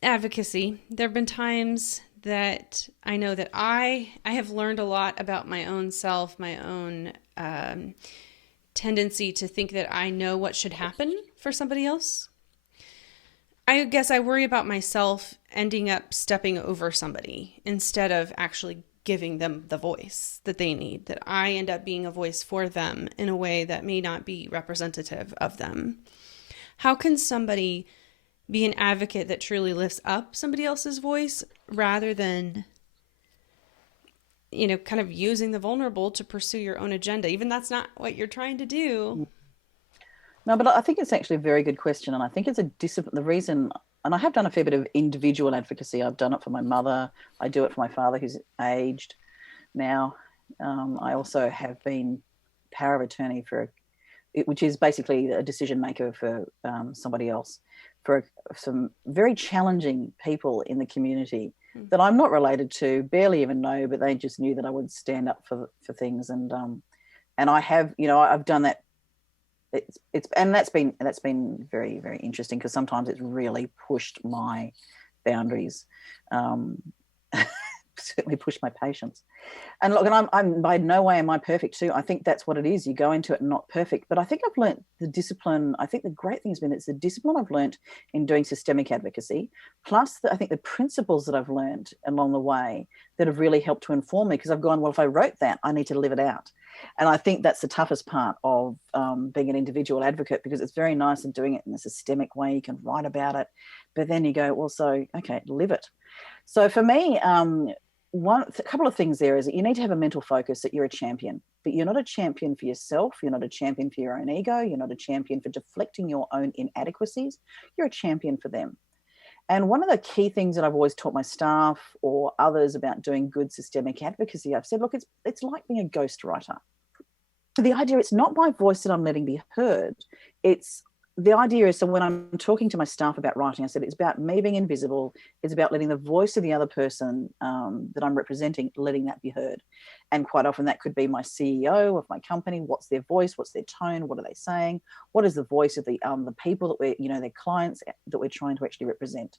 Advocacy. There have been times that I know that I have learned a lot about my own self, my own tendency to think that I know what should happen for somebody else. I guess I worry about myself ending up stepping over somebody instead of actually giving them the voice that they need, that I end up being a voice for them in a way that may not be representative of them. How can somebody be an advocate that truly lifts up somebody else's voice rather than, kind of using the vulnerable to pursue your own agenda, even that's not what you're trying to do? No, but I think it's actually a very good question. And I think it's a discipline. The reason, and I have done a fair bit of individual advocacy. I've done it for my mother. I do it for my father, who's aged now. I also have been power of attorney which is basically a decision maker for somebody else, for some very challenging people in the community that I'm not related to, barely even know, but they just knew that I would stand up for things. And I have, I've done that. That's been very, very interesting, because sometimes it's really pushed my boundaries. certainly pushed my patience. And look, and I'm by no way am I perfect too. I think that's what it is. You go into it not perfect, but I think I've learned the discipline. I think the great thing has been it's the discipline I've learned in doing systemic advocacy, plus I think the principles that I've learned along the way that have really helped to inform me, because I've gone, well, if I wrote that, I need to live it out. And I think that's the toughest part of being an individual advocate, because it's very nice in doing it in a systemic way. You can write about it, but then you go, well, so, okay, live it. So for me, a couple of things there is that you need to have a mental focus that you're a champion, but you're not a champion for yourself. You're not a champion for your own ego. You're not a champion for deflecting your own inadequacies. You're a champion for them. And one of the key things that I've always taught my staff or others about doing good systemic advocacy, I've said, look, it's like being a ghostwriter. The idea, it's not my voice that I'm letting be heard. It's the idea is, so when I'm talking to my staff about writing, I said it's about me being invisible. It's about letting the voice of the other person that I'm representing, letting that be heard. And quite often that could be my CEO of my company. What's their voice? What's their tone? What are they saying? What is the voice of the people that we're, their clients that we're trying to actually represent?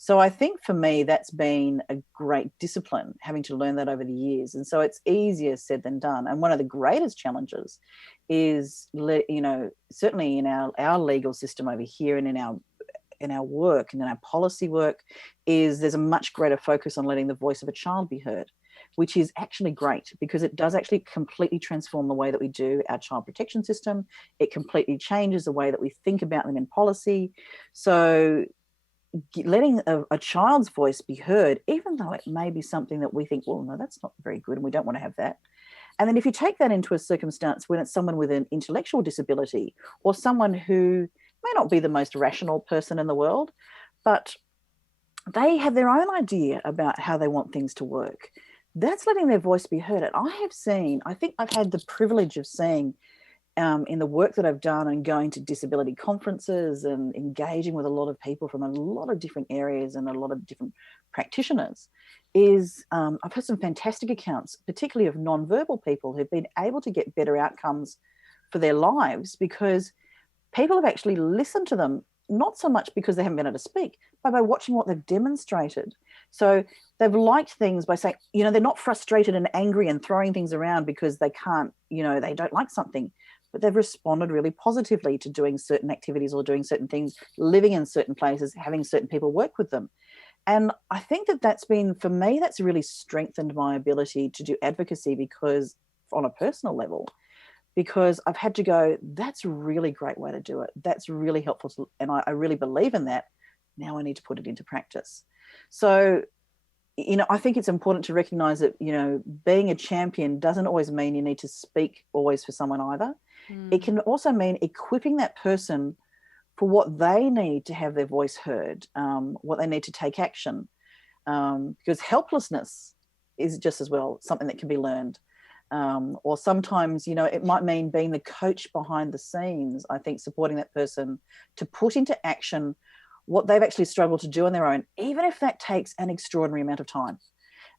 So I think for me, that's been a great discipline, having to learn that over the years. And so it's easier said than done. And one of the greatest challenges is, certainly in our legal system over here and in our work and in our policy work, is there's a much greater focus on letting the voice of a child be heard, which is actually great, because it does actually completely transform the way that we do our child protection system. It completely changes the way that we think about them in policy. So letting a child's voice be heard, even though it may be something that we think, well, no, that's not very good and we don't want to have that. And then if you take that into a circumstance when it's someone with an intellectual disability or someone who may not be the most rational person in the world, but they have their own idea about how they want things to work, that's letting their voice be heard. And I think I've had the privilege of seeing in the work that I've done and going to disability conferences and engaging with a lot of people from a lot of different areas and a lot of different practitioners, is I've heard some fantastic accounts, particularly of nonverbal people who've been able to get better outcomes for their lives because people have actually listened to them, not so much because they haven't been able to speak, but by watching what they've demonstrated. So they've liked things by saying, they're not frustrated and angry and throwing things around because they can't, they don't like something, but they've responded really positively to doing certain activities or doing certain things, living in certain places, having certain people work with them. And I think that's been, for me, that's really strengthened my ability to do advocacy, because on a personal level, because I've had to go, that's a really great way to do it. That's really helpful. And I really believe in that. Now I need to put it into practice. So, I think it's important to recognize that, being a champion doesn't always mean you need to speak always for someone either. It can also mean equipping that person for what they need to have their voice heard, what they need to take action, because helplessness is just as well something that can be learned. Or sometimes, it might mean being the coach behind the scenes. I think supporting that person to put into action what they've actually struggled to do on their own, even if that takes an extraordinary amount of time.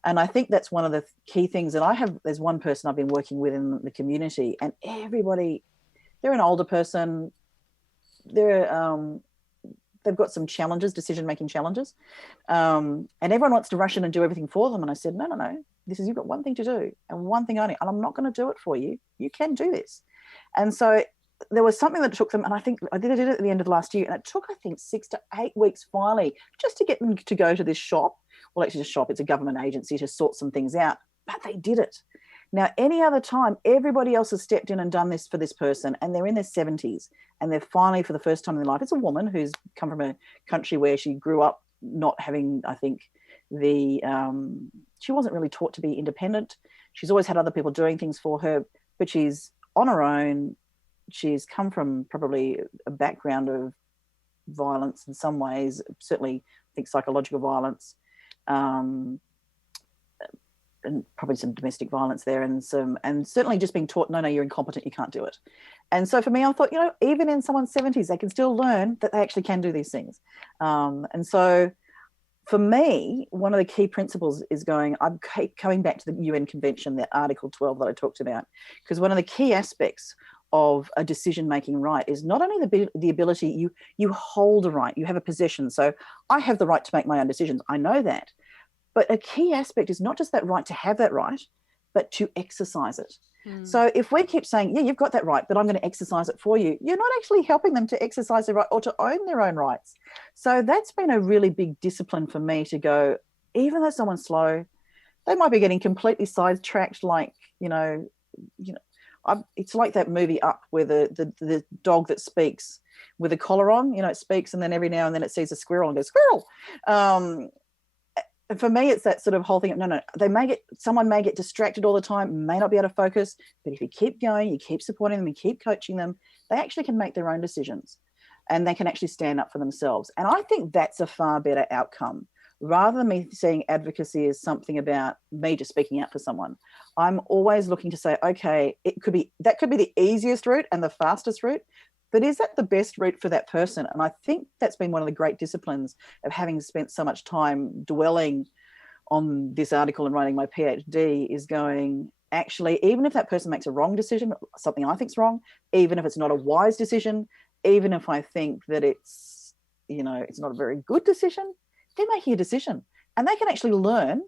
And I think that's one of the key things that there's one person I've been working with in the community, and everybody, they're an older person, they've got some challenges, decision-making challenges, and everyone wants to rush in and do everything for them. And I said, no, you've got one thing to do and one thing only, and I'm not going to do it for you. You can do this. And so there was something that took them, and I think I did it at the end of last year, and it took, I think, 6 to 8 weeks finally just to get them to go to this shop. Well, actually, it's a government agency to sort some things out, but they did it. Now, any other time, everybody else has stepped in and done this for this person, and they're in their 70s, and they're finally, for the first time in their life, it's a woman who's come from a country where she grew up not having, I think, she wasn't really taught to be independent. She's always had other people doing things for her, but she's on her own. She's come from probably a background of violence in some ways, certainly I think psychological violence, and probably some domestic violence there, and certainly just being taught, no, you're incompetent, you can't do it. And so for me, I thought, even in someone's 70s, they can still learn that they actually can do these things. And so for me, one of the key principles is I'm coming back to the UN Convention, that Article 12 that I talked about, because one of the key aspects of a decision-making right is not only the ability, you hold a right, you have a possession. So I have the right to make my own decisions. I know that. But a key aspect is not just that right to have that right, but to exercise it. So if we keep saying, yeah, you've got that right, but I'm going to exercise it for you, you're not actually helping them to exercise their right or to own their own rights. So that's been a really big discipline for me to go, even though someone's slow, they might be getting completely sidetracked, like, it's like that movie Up, where the dog that speaks with a collar on, it speaks, and then every now and then it sees a squirrel and goes, squirrel. And for me, it's that sort of whole thing. No, someone may get distracted all the time, may not be able to focus, but if you keep going, you keep supporting them, you keep coaching them, they actually can make their own decisions and they can actually stand up for themselves. And I think that's a far better outcome, rather than me seeing advocacy as something about me just speaking out for someone. I'm always looking to say, okay, that could be the easiest route and the fastest route, but is that the best route for that person? And I think that's been one of the great disciplines of having spent so much time dwelling on this article and writing my PhD, is going, actually, even if that person makes a wrong decision, something I think is wrong, even if it's not a wise decision, even if I think that it's not a very good decision, they're making a decision and they can actually learn.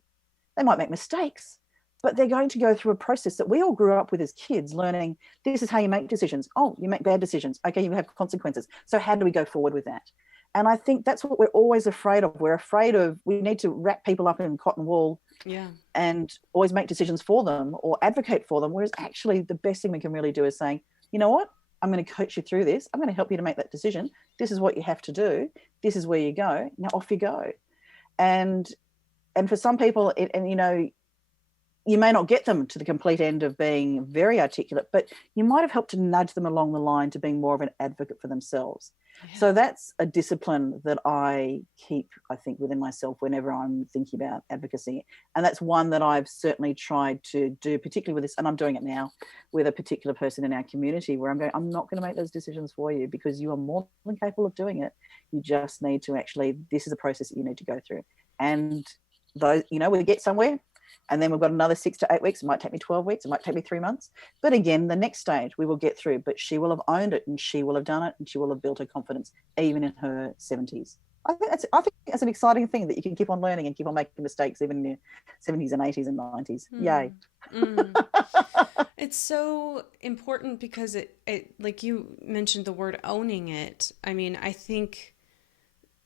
They might make mistakes, but they're going to go through a process that we all grew up with as kids, learning this is how you make decisions. Oh, you make bad decisions. Okay, you have consequences. So how do we go forward with that? And I think that's what we're always afraid of. We're afraid of, we need to wrap people up in cotton wool and always make decisions for them or advocate for them, whereas actually the best thing we can really do is saying, you know what? I'm going to coach you through this. I'm going to help you to make that decision. This is what you have to do. This is where you go. Now off you go. And for some people, you may not get them to the complete end of being very articulate, but you might have helped to nudge them along the line to being more of an advocate for themselves. Yeah. So that's a discipline that I keep, I think, within myself whenever I'm thinking about advocacy. And that's one that I've certainly tried to do, particularly with this, and I'm doing it now with a particular person in our community, where I'm not going to make those decisions for you because you are more than capable of doing it. You just need to actually, this is a process that you need to go through. And those, we get somewhere, and then we've got another 6 to 8 weeks. It might take me 12 weeks. It might take me 3 months. But again, the next stage we will get through. But she will have owned it, and she will have done it, and she will have built her confidence even in her 70s. I think that's an exciting thing, that you can keep on learning and keep on making mistakes even in your 70s and 80s and 90s. Yay. It's so important because it like you mentioned the word owning it. I mean, I think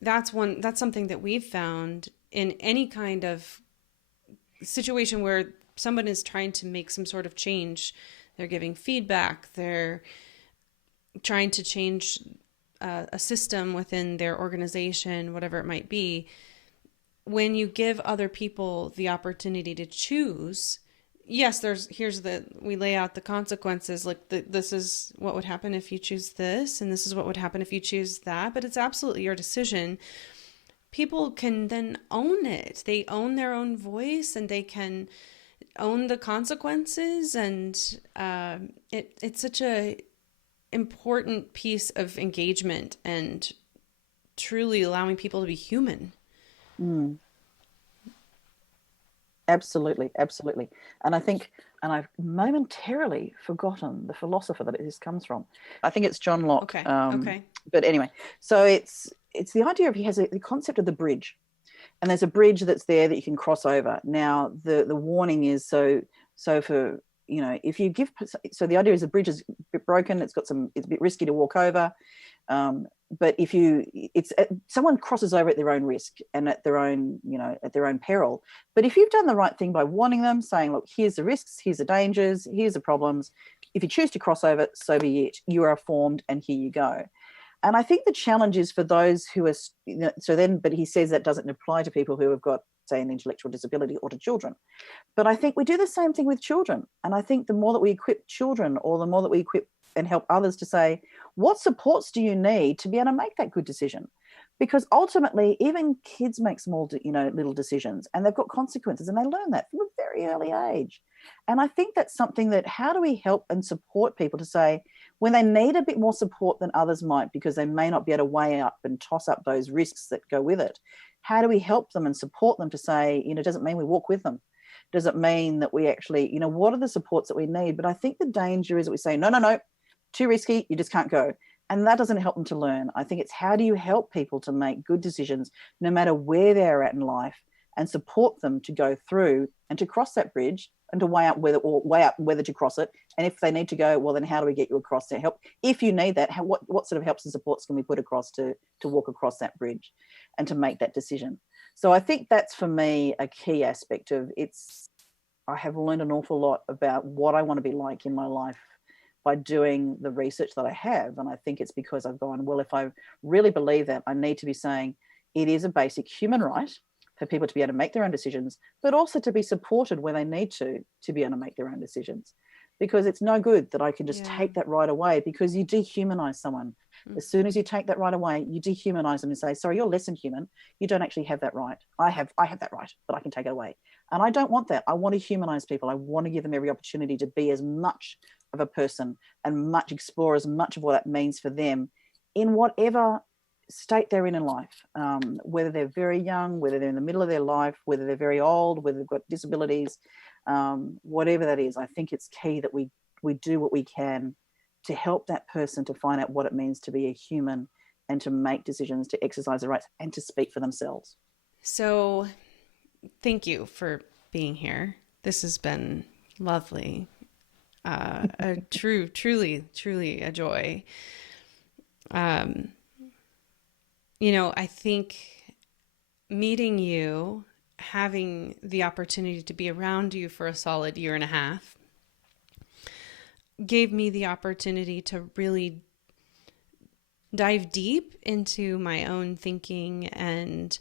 that's something that we've found in any kind of situation where someone is trying to make some sort of change. They're giving feedback, they're trying to change a system within their organization, whatever it might be. When you give other people the opportunity to choose, yes, we lay out the consequences, like this is what would happen if you choose this, and this is what would happen if you choose that, but it's absolutely your decision. People can then own it. They own their own voice, and they can own the consequences. And it's such a important piece of engagement and truly allowing people to be human. Absolutely. And I think, and I've momentarily forgotten the philosopher that this comes from. I think it's John Locke. Okay. But anyway, so it's the idea of, he has the concept of the bridge, and there's a bridge that's there that you can cross over. Now the warning is, so for, if you give, so the idea is the bridge is a bit broken, it's a bit risky to walk over, but if someone crosses over at their own risk and at their own peril. But if you've done the right thing by warning them, saying, look, here's the risks, here's the dangers, here's the problems, if you choose to cross over, so be it, you are informed, and here you go. And I think the challenge is for those who are, but he says that doesn't apply to people who have got, say, an intellectual disability, or to children. But I think we do the same thing with children. And I think the more that we equip children, or the more that we equip and help others to say, what supports do you need to be able to make that good decision? Because ultimately, even kids make small, little decisions, and they've got consequences, and they learn that from a very early age. And I think that's something that, how do we help and support people to say, when they need a bit more support than others might, because they may not be able to weigh up and toss up those risks that go with it, how do we help them and support them to say, doesn't mean we walk with them. Does it mean that we actually, what are the supports that we need? But I think the danger is that we say, no, too risky, you just can't go. And that doesn't help them to learn. I think it's, how do you help people to make good decisions no matter where they're at in life, and support them to go through and to cross that bridge and to weigh up whether to cross it. And if they need to go, well, then how do we get you across to help? If you need that, what sort of helps and supports can we put across to walk across that bridge and to make that decision? So I think that's, for me, a key aspect of it's. I have learned an awful lot about what I want to be like in my life by doing the research that I have. And I think it's because I've gone, well, if I really believe that, I need to be saying it is a basic human right for people to be able to make their own decisions, but also to be supported where they need to be able to make their own decisions. Because it's no good that I can just take that right away, because you dehumanize someone. As soon as you take that right away, you dehumanize them and say, sorry, you're less than human. You don't actually have that right. I have that right, but I can take it away. And I don't want that. I want to humanize people. I want to give them every opportunity to be as much of a person and explore as much of what that means for them in whatever state they're in life, whether they're very young, whether they're in the middle of their life, whether they're very old, whether they've got disabilities, whatever that is. I think it's key that we do what we can to help that person to find out what it means to be a human and to make decisions, to exercise their rights, and to speak for themselves. So thank you for being here. This has been lovely. Truly a joy. I think meeting you, having the opportunity to be around you for a solid year and a half, gave me the opportunity to really dive deep into my own thinking and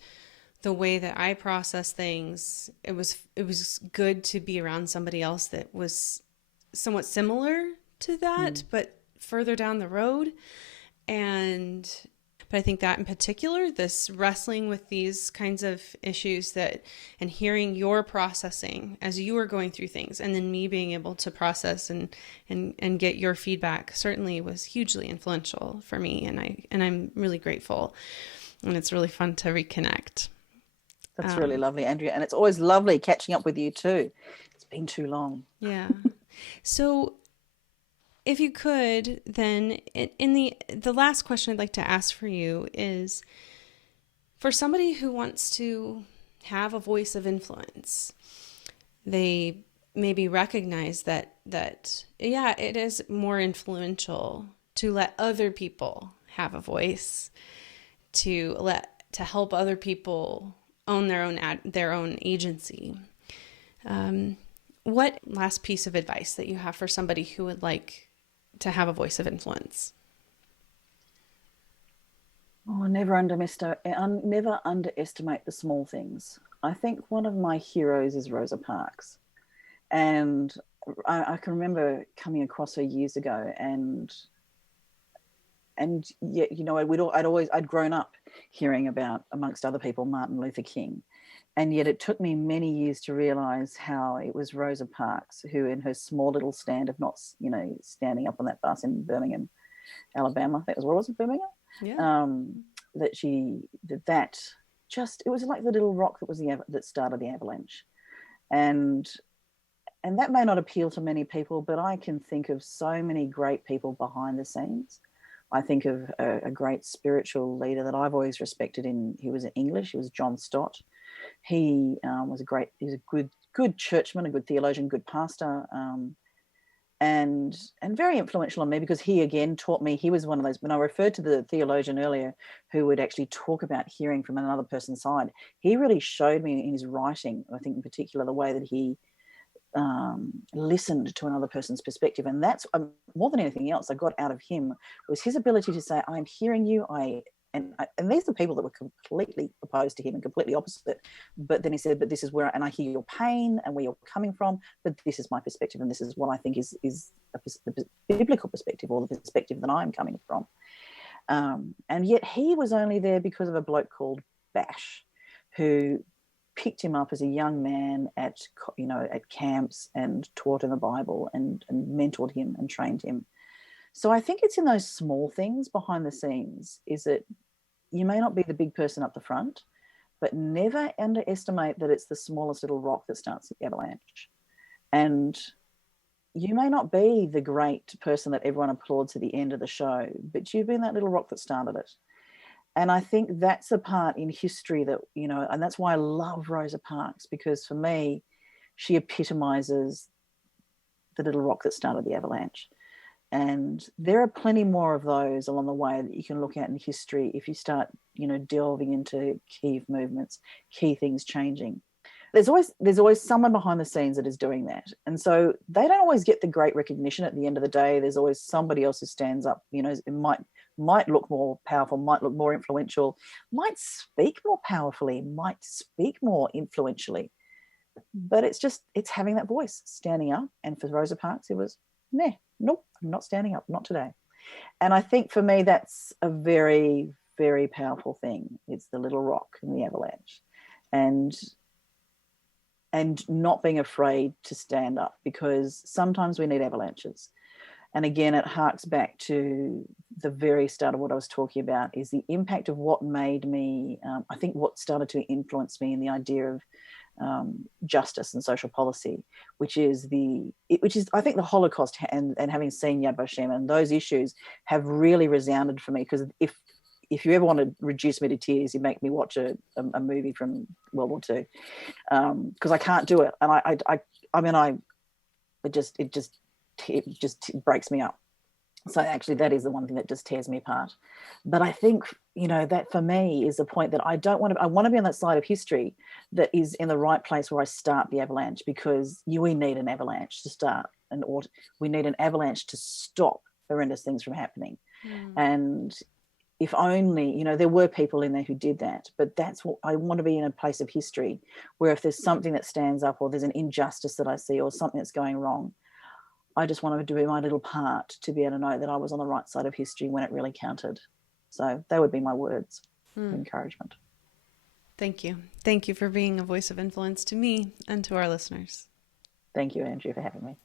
the way that I process things. It was good to be around somebody else that was somewhat similar to that, but further down the road. But I think that in particular, this wrestling with these kinds of issues and hearing your processing as you were going through things, and then me being able to process and get your feedback certainly was hugely influential for me. And I'm really grateful, and it's really fun to reconnect. That's really lovely, Andrea. And it's always lovely catching up with you too. It's been too long. Yeah. So if you could, then in the last question I'd like to ask for you is, for somebody who wants to have a voice of influence, they maybe recognize that it is more influential to let other people have a voice, to help other people own their own agency. What last piece of advice that you have for somebody who would like to have a voice of influence? Never underestimate the small things. I think one of my heroes is Rosa Parks. And I can remember coming across her years ago, and yet, I'd grown up hearing about, amongst other people, Martin Luther King. And yet it took me many years to realize how it was Rosa Parks who, in her small little stand of not, standing up on that bus in Birmingham, Alabama, where was it, Birmingham? Yeah. That she did that. It was like the little rock that started the Avalanche. And that may not appeal to many people, but I can think of so many great people behind the scenes. I think of a great spiritual leader that I've always respected. He was English. He was John Stott. He was a good churchman, a good theologian, good pastor, and very influential on me, because he again taught me. He was one of those, when I referred to the theologian earlier who would actually talk about hearing from another person's side, he really showed me in his writing, I think in particular, the way that he listened to another person's perspective. And that's more than anything else I got out of him, was his ability to say, I'm hearing you, and these are people that were completely opposed to him and completely opposite. But then he said, but this is where, and I hear your pain and where you're coming from, but this is my perspective, and this is what I think is the biblical perspective, or the perspective that I'm coming from. And yet he was only there because of a bloke called Bash, who picked him up as a young man at camps and taught him the Bible and mentored him and trained him. So I think it's in those small things behind the scenes, is that you may not be the big person up the front, but never underestimate that it's the smallest little rock that starts the avalanche. And you may not be the great person that everyone applauds at the end of the show, but you've been that little rock that started it. And I think that's a part in history that, you know, and that's why I love Rosa Parks, because for me, she epitomizes the little rock that started the avalanche. And there are plenty more of those along the way that you can look at in history if you start, you know, delving into key movements, key things changing. There's always someone behind the scenes that is doing that, and so they don't always get the great recognition. At the end of the day, there's always somebody else who stands up. You know, it might look more powerful, might look more influential, might speak more powerfully, might speak more influentially, but it's having that voice, standing up. And for Rosa Parks, it was, nah, nope, I'm not standing up, not today. And I think for me, that's a very, very powerful thing. It's the little rock in the avalanche, and not being afraid to stand up, because sometimes we need avalanches. And again, it harks back to the very start of what I was talking about, is the impact of what made me, I think what started to influence me in the idea of justice and social policy, which is I think the Holocaust and having seen Yad Vashem and those issues have really resounded for me. Because if you ever want to reduce me to tears, you make me watch a movie from World War II, because I can't do it, and it just breaks me up. So actually, that is the one thing that just tears me apart. But I think, you know, that for me is the point that I want to be on that side of history that is in the right place where I start the avalanche, because we need an avalanche to start, or we need an avalanche to stop horrendous things from happening. And if only, you know, there were people in there who did that, but that's what I want to be, in a place of history where if there's something that stands up, or there's an injustice that I see, or something that's going wrong, I just wanted to do my little part to be able to know that I was on the right side of history when it really counted. So that would be my words of encouragement. Thank you. Thank you for being a voice of influence to me and to our listeners. Thank you, Andrew, for having me.